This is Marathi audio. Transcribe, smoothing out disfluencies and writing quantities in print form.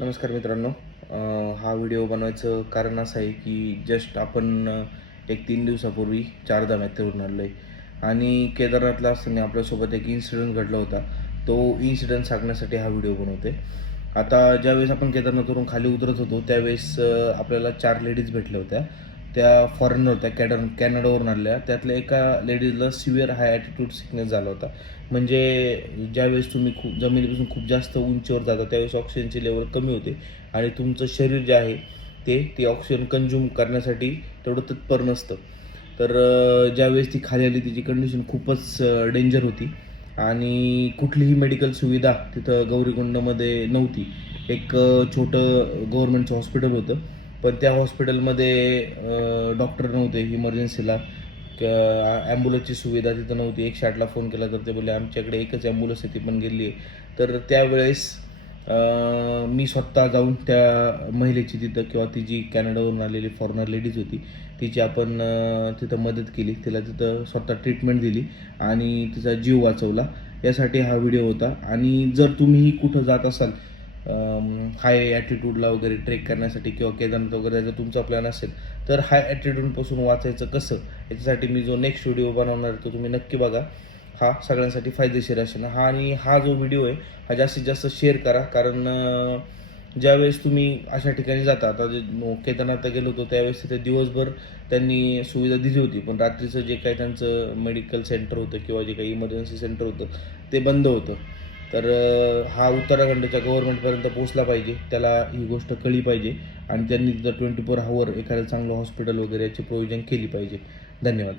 नमस्कार मित्रांनो. हा व्हिडिओ बनवायचं कारण असं आहे की जस्ट आपण एक 3 दिवसापूर्वी चारधाम यात्रेवरून आलो आहे आणि केदारनाथला असताना आपल्यासोबत एक इन्सिडेंट घडला होता. तो इन्सिडेंट सांगण्यासाठी हा व्हिडिओ बनवते. आता ज्यावेळेस आपण केदारनाथवरून खाली उतरत होतो त्यावेळेस आपल्याला 4 लेडीज भेटल्या होत्या. त्या फॉरेनर होत्या, कॅनडावरून आलेल्या. त्यातल्या एका लेडीजला सिव्हिअर हाय ॲटिट्यूड सिकनेस झाला होता. म्हणजे ज्यावेळेस तुम्ही खूप जमिनीपासून खूप जास्त उंचीवर जाता त्यावेळेस ऑक्सिजनची लेवल कमी होते आणि तुमचं शरीर जे आहे ते ऑक्सिजन कंझ्युम करण्यासाठी तेवढं तत्पर नसतं. तर ज्यावेळेस ती खाली आली तिची कंडिशन खूपच डेंजर होती आणि कुठलीही मेडिकल सुविधा तिथं गौरीकुंडमध्ये नव्हती. एक छोटं गव्हर्नमेंटचं हॉस्पिटल होतं, पण त्या हॉस्पिटलमध्ये डॉक्टर नव्हते. इमर्जन्सीला ॲम्ब्युलन्सची सुविधा तिथं नव्हती. 108ला फोन केला तर ते बोलले आमच्याकडे एकच ॲम्ब्युलन्स आहे, ती पण गेली आहे. तर त्यावेळेस मी स्वतः जाऊन त्या महिलेची तिथं किंवा ती जी कॅनडावरून आलेली फॉरेनर लेडीज होती तिची आपण तिथं मदत केली. तिला तिथं स्वतः ट्रीटमेंट दिली आणि तिचा जीव वाचवला. यासाठी हा व्हिडिओ होता. आणि जर तुम्हीही कुठं जात असाल हाय ॲटिट्यूडला वगैरे ट्रेक करण्यासाठी किंवा केदारनाथ वगैरे जर तुमचा प्लॅन असेल तर हाय ॲटिट्यूडपासून वाचायचं कसं, याच्यासाठी मी जो नेक्स्ट व्हिडिओ बनवणार तो तुम्ही नक्की बघा. हा सगळ्यांसाठी फायदेशीर असेल. हा जो व्हिडिओ आहे हा जास्तीत जास्त शेअर करा. कारण ज्यावेळेस तुम्ही अशा ठिकाणी जाता, आता जे केदारनाथला गेलो होतो त्यावेळेस तिथे दिवसभर त्यांनी सुविधा दिली होती, पण रात्रीचं जे काही त्यांचं मेडिकल सेंटर होतं किंवा जे काही इमर्जन्सी सेंटर होतं ते बंद होतं. तर हा उत्तराखंडच्या गव्हर्नमेंटपर्यंत पोहोचला पाहिजे, त्याला ही गोष्ट कळली पाहिजे आणि त्यांनी तिथं 24 आवर एखादं चांगलं हॉस्पिटल वगैरे याची प्रोव्हिजन केली पाहिजे. धन्यवाद.